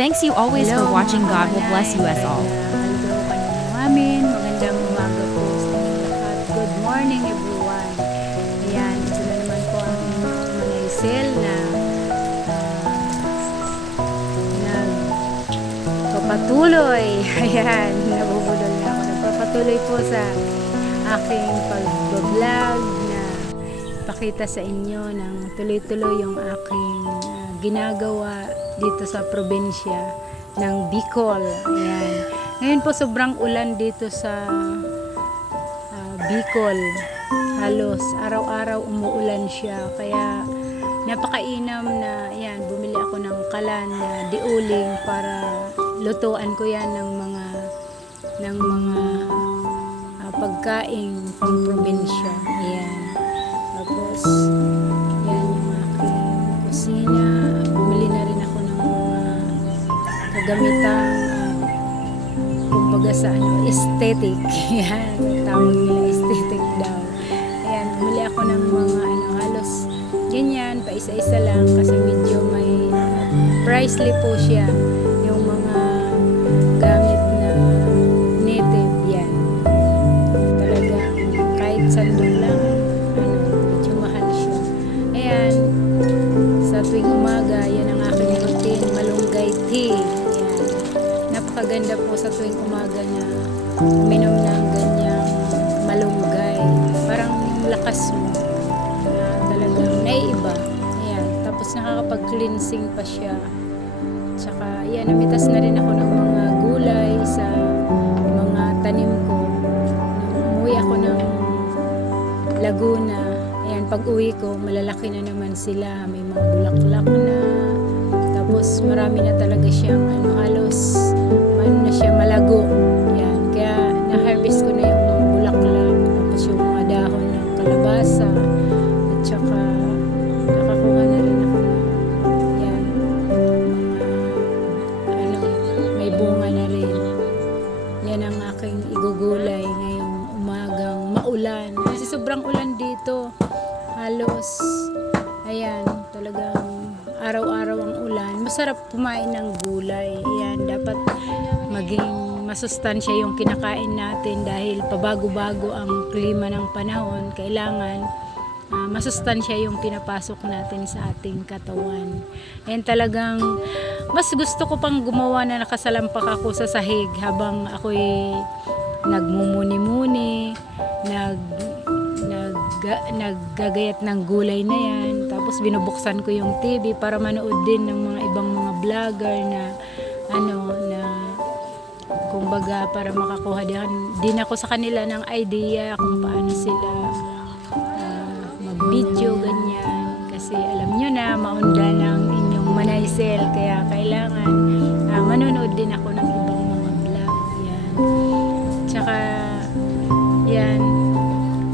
Thanks you always for watching. God will bless you us all. Hello ka na namin. Magandang umaga po sa inyo lahat. Good morning everyone. Ayan, ito na naman po ang Manaysel na nagpapatuloy. Ayan, nabubulol na ako. Nagpapatuloy po sa aking pag-vlog na pakita sa inyo ng tuloy-tuloy yung aking ginagawa dito sa probinsya ng Bicol. Ayan. Ngayon po sobrang ulan dito sa Bicol. Halos araw-araw umuulan siya. Kaya napakainam na ayan, bumili ako ng kalan na diuling para lutuan ko yan ng mga pagkain pang probinsya. Ayan. Tapos yan yung aking kusina. Bumili na rin ako ng mga kagamitang kumbaga sa aesthetic. Yan, tawag nila aesthetic daw. Ayan, bumili ako ng mga halos ganyan, pa isa-isa lang kasi medyo may pricely po siya yung mga gamit na native. Yan, talagang kahit sandok lang medyo mahal siya. Ayan, sa tuwing umaga yan ang aking routine, malunggay tea. Ayan, napakaganda po sa tuwing umaga na uminom ng ganyang malunggay, parang lakas mo na talagang naiiba. Ayan, tapos nakakapag-cleansing pa siya. Tsaka yan, namitas na rin ako ng mga gulay sa mga tanim ko nung umuwi ako ng Laguna. Ayan, pag uwi ko malalaki na naman sila, may mga bulaklak na, tapos marami na talaga siyang halos na siya malago. Ayan, kaya na-harvest ko na yung mga bulaklak, tapos yung mga dahon ng kalabasa, at saka nakakuha na rin ako ng yan, mga may bunga na rin. Yan ang aking igugulay ngayong umagang maulan, kasi sobrang ulan dito. Halos ayan, talagang araw-araw ang ulan. Masarap kumain ng gulay. Ayan, dapat maging masustansya yung kinakain natin dahil pabago-bago ang klima ng panahon. Kailangan masustansya yung pinapasok natin sa ating katawan. Ayan, talagang mas gusto ko pang gumawa na nakasalampak ako sa sahig habang ako'y nagmumuni-muni, naggagayat ng gulay na yan. Tapos binubuksan ko yung TV para manood din ng mga ibang mga vlogger na kumbaga para makakuha din ako sa kanila ng idea kung paano sila mag-video ganyan. Kasi alam nyo na, maunda ng inyong Manaysel, kaya kailangan manonood din ako ng ibang mga vlog. Yan. Tsaka yan,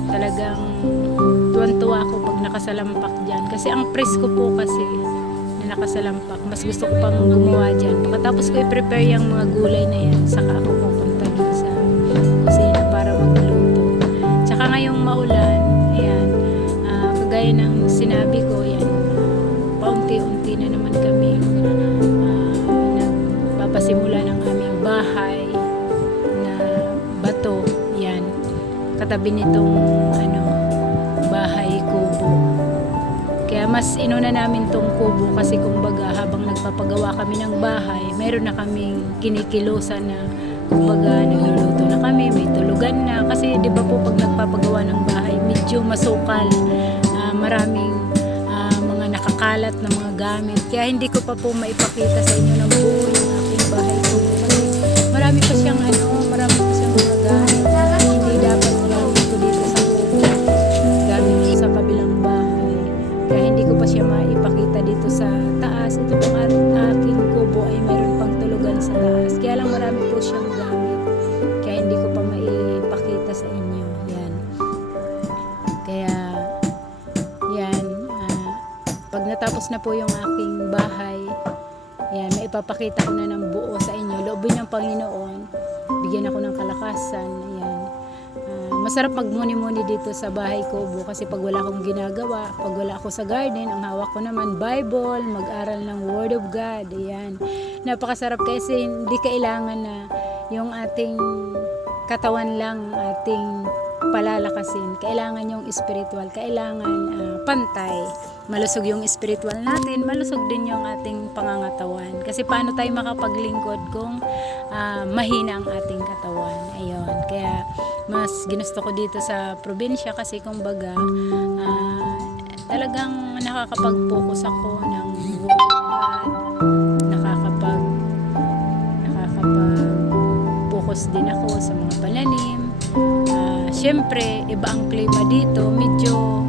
talagang tuwan-tuwa ako pag nakasalampak dyan. Kasi ang presko po kasi na nakasalampak, mas gusto ko pang gumawa dyan. Pagkatapos ko i-prepare yung mga gulay na yan, saka ako pupunta dun sa kusina para magluto. Tsaka ngayong maulan, ayan, kagaya ng sinabi ko, yan, paunti-unti na naman kami nagpapasimula ng aming bahay na bato. Yan, katabi nitong bahay kubo. Kaya mas inuna namin tong kubo kasi kumbaga habang nagpapagawa kami ng bahay, mayroon na kaming kinikilosan na kumbaga nagluluto na kami, may tulugan na. Kasi di ba po pag nagpapagawa ng bahay, medyo masukal, maraming mga nakakalat na mga gamit. Kaya hindi ko pa po maipakita sa inyo ng buo yung aking bahay kubo. Kasi marami pa siyang marami pa siyang mga gamit. Hindi dapat gamit ko dito sa kubo. Gamit ko sa kabilang bahay. Kaya hindi ko pa siya maipakita dito sa taas. Ito pong aking kubo ay mayroon pang tulugan sa taas. Kaya lang marami po siyang gamit. Kaya hindi ko pa maipakita sa inyo. Yan. Kaya yan. Pag natapos na po yung aking bahay, yan, maipapakita ko na ng buo sa inyo. Loobin ng Panginoon, bigyan ako ng kalakasan. Ayan. masarap magmuni-muni dito sa bahay kubo kasi pag wala akong ginagawa, pag wala ako sa garden, ang hawak ko naman Bible, mag-aral ng Word of God. Ayan. Napakasarap kasi hindi kailangan na yung ating katawan lang ating palalakasin. Kailangan yung spiritual, kailangan pantay. Malusog yung spiritual natin, malusog din yung ating pangangatawan. Kasi paano tayo makapaglingkod kung mahina ang ating katawan. Ayun. Kaya mas ginusto ko dito sa probinsya kasi kumbaga talagang nakakapag-focus ako ng Word of God. Nakakapag-focus din ako sa mga pananim. Siyempre, iba ang klima dito. Medyo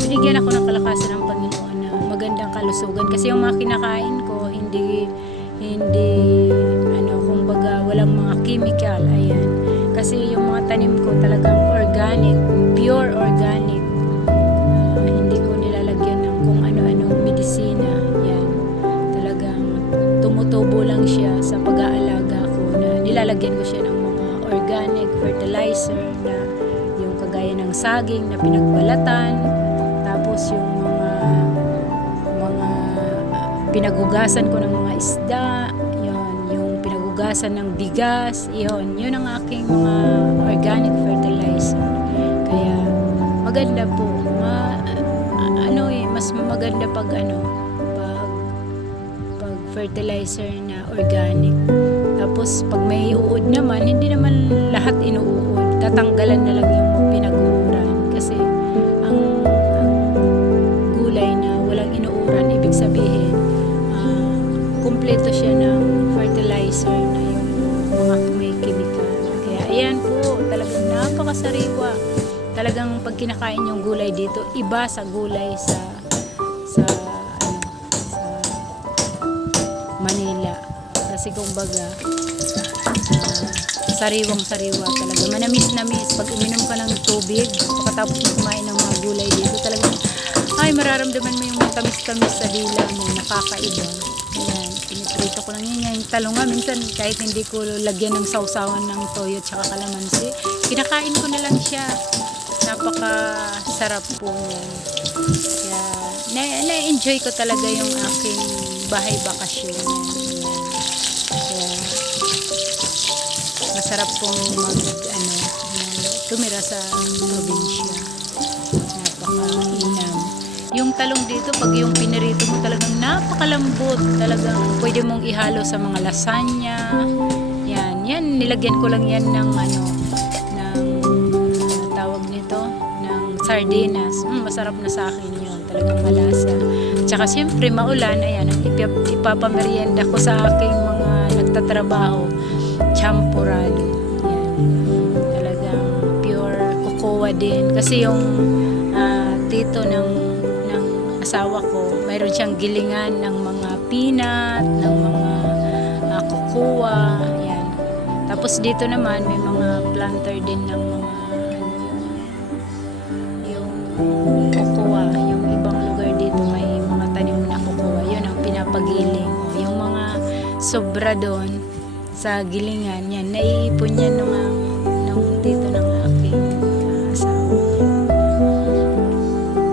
binigyan ako ng kalakasan ng Panginoon na magandang kalusugan. Kasi yung mga kinakain ko, hindi kumbaga, walang mga chemical. Ayan. Kasi yung mga tanim ko talagang organic, pure organic. Hindi ko nilalagyan ng kung ano-anong medisina. Yan. Talagang tumutubo lang siya sa pag-aalaga ko na nilalagyan ko siya ng mga organic fertilizer na yung kagaya ng saging na pinagbalatan, tapos yung mga pinagugasan ko ng mga isda, yung pinagugasan ng bigas, yun ang aking mga organic fertilizer. Kaya maganda po, mas maganda pag fertilizer na organic. Tapos pag may uod naman, hindi naman lahat inuud. Tatanggalan na lang yung pinag-uuran. Kasi ang gulay na walang inuuran, ibig sabihin, kumpleto siya ng fertilizer na yung mga may chemical. Kaya ayan po, talagang napakasariwa. Talagang pag kinakain yung gulay dito, iba sa gulay sa Manila. Kasi kumbaga, sariwang-sariwa talaga. Manamis-namis. Pag uminom ka ng tubig, pagkatapos mo kumain ng mga gulay dito, talagang, mararamdaman mo yung tamis-tamis sa dila mo. Nakakaiba. Ayan. Piniprito ko lang yan. Yung talong nga, minsan kahit hindi ko lagyan ng sausawan ng toyo at kalamansi, kinakain ko na lang siya. Napakasarap po yan. Kaya, na-enjoy ko talaga yung aking bahay bakasyon. Kaya, masarap pong tumira sa probinsya. Napaka-inam. Yung talong dito, pag yung pinirito mo, talagang napakalambot. Talagang pwede mong ihalo sa mga lasagna. Yan, nilagyan ko lang yan ng tawag nito, ng sardinas. Masarap na sa akin yun. Talagang malasa. Tsaka siyempre maulan, ayan, ipapamerienda ko sa aking mga nagtatrabaho. Champurado. Yan. Talagang pure cocoa din. Kasi yung tito ng asawa ko, mayroon siyang gilingan ng mga peanut, ng mga cocoa. Yan. Tapos dito naman may mga planter din ng mga yung cocoa. Yung ibang lugar dito may mga tanim na cocoa. Yun ang pinapagiling. Yung mga sobra doon sa gilingan, yan, naiipon yan ng tito ng aking asawa.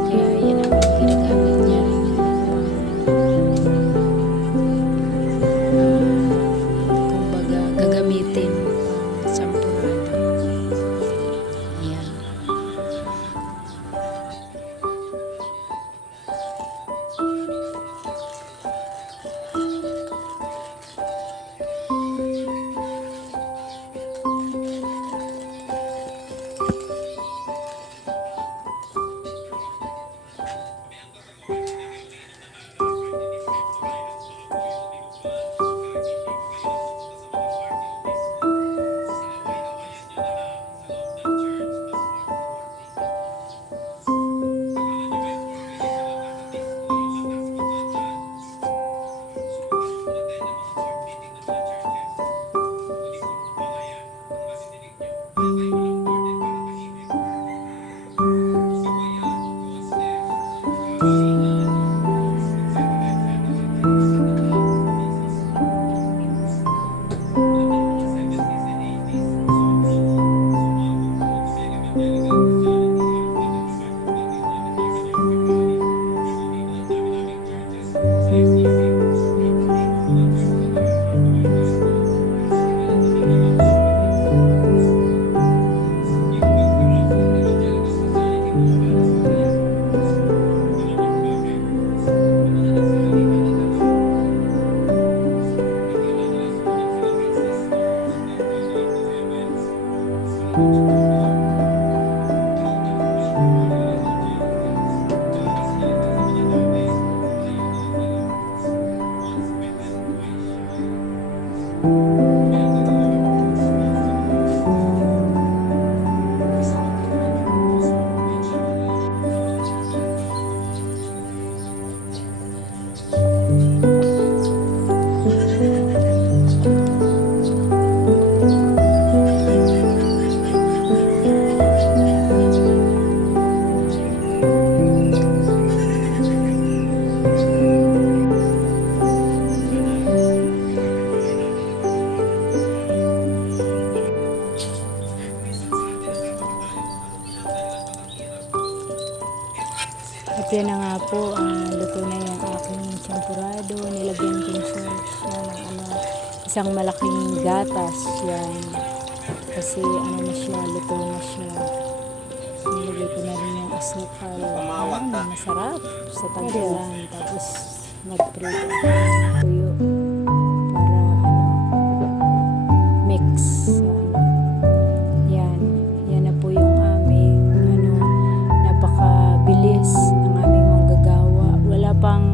Kaya yan ang ginagamit niya rin kumbaga gagamitin pang champurado. Yan. At yan na nga po, luto na yung aking champurado. Nilagyan ko na siya ng isang malaking gatas yan. Kasi na siya, luto na siya. Nilagay ko na rin yung asukal. Ayan, masarap sa tagpuan. Tapos nag-prito ako ng tuyo para mix. Yan. Yan na po yung aming napakabilis ng aming manggagawa. Wala pang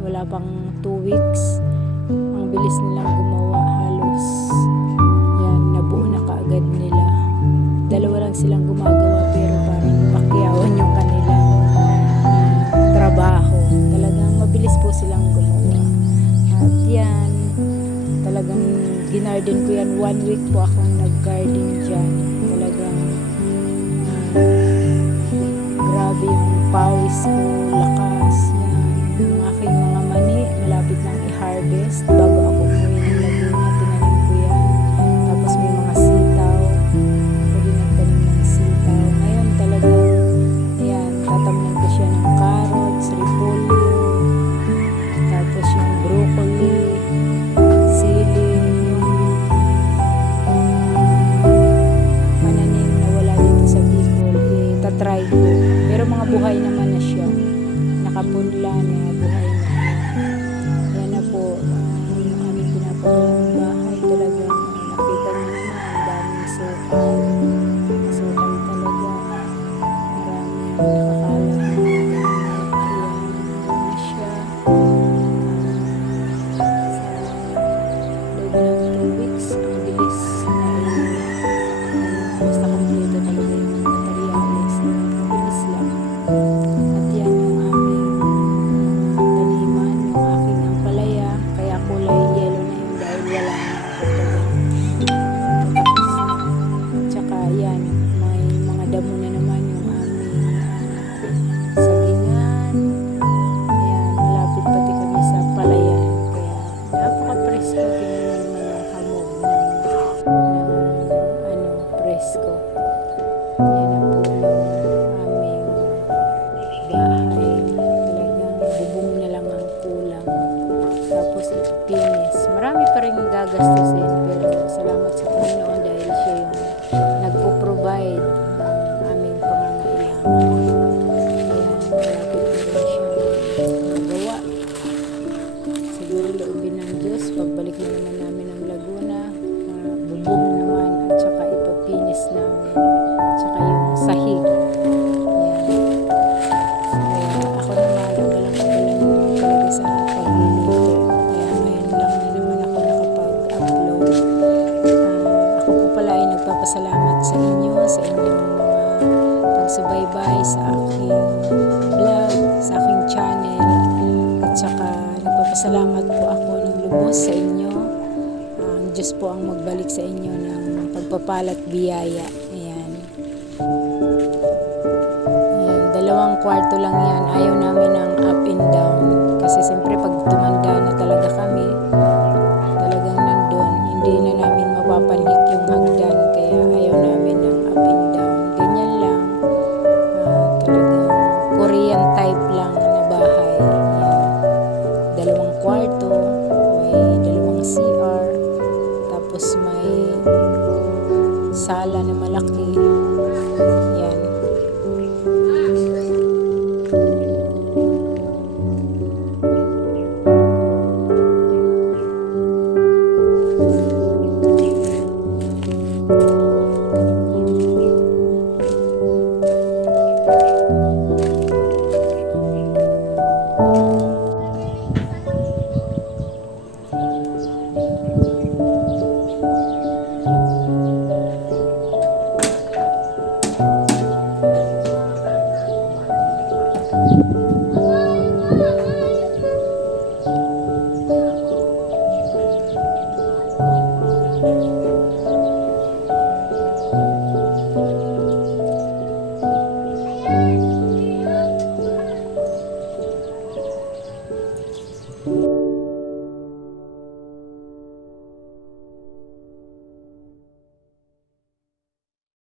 wala pang 2 weeks. Ang bilis nilang gumawa, halos yan, nabuo na kaagad nila. Dalawa lang silang gumagawa pero parang pakyawan yung kanilang trabaho. Talagang mabilis po silang gumawa. At yan, talagang ginarden ko yan. 1 week po akong nag-garden dyan. Talagang grabe yung pawis ko, lakas. Yan, yung aking mga mani, malapit nang i-harvest. Bago ako umuwi ng Laguna, tinanim ko yan. Tapos may mga sitaw. Ako din nagtanim ng sitaw. Ngayon talagang, ayan, tatamnan ko siya ng carrots, repolyo, tapos yung broccoli, sili, yung pananim na wala dito sa Bicol, tatry ko. Pero mga buhay naman na siya. Nakapunla na, buhay na. Yan na po, yung aming pinapagalang bahay. Talagang nakita niyo naman, ang daming sukal. Sukal talaga. Maraming nakakalat na gamit. Ayan, na siya. Sa loob ng 2 weeks, ang bilis. Basta kompleto talaga yung materials. Ang bilis lang. At yan yung aming taniman, yung aking ampalaya. Kaya kulay yellow na yun dahil wala na. Tapos na. Tsaka yan, may mga damo na naman yung aming sagingan. Ayan, malapit pati kami sa palayan. Kaya napaka-presko. Tingnan mo naman yung hamog ng presko. Yan na po yung aming bahay. Talagang bubong na lang ang kulang. Tapos ipinis. Marami pa rin gagastusin pero salamat sa Panginoon dahil siya yung nagpo-provide ng aming pangangailangan. Ayan, malapit na rin siya magawa. Siguro loobin ng Diyos, pagbalik na naman namin ng Laguna, bubong naman at saka ipapinis namin. Tsaka yung sahig. Ayan. Kaya ako naman, agalang-agalang naman talaga sa pagluluto. Kaya ngayon lang na naman ako nakapag-upload. Ako po pala ay nagpapasalamat sa inyo, sa inyong mga pagsubaybay sa aking vlog, sa aking channel. At saka nagpapasalamat po ako ng lubos sa inyo. Ang Diyos po ang magbalik sa inyo ng pagpapalat biyaya. Ayan. Ayan, 2 kwarto lang yan. Ayaw namin ng up and down. Kasi siyempre pag tumanda na talaga kami, talagang nandun, hindi na namin mapapanhik yung hagdan. Kaya ayaw namin ng up and down. Ganyan lang. Talagang Korean type lang na bahay. Ayan. 2 kwarto, may 2 CR, tapos may sala na malaki. Yan.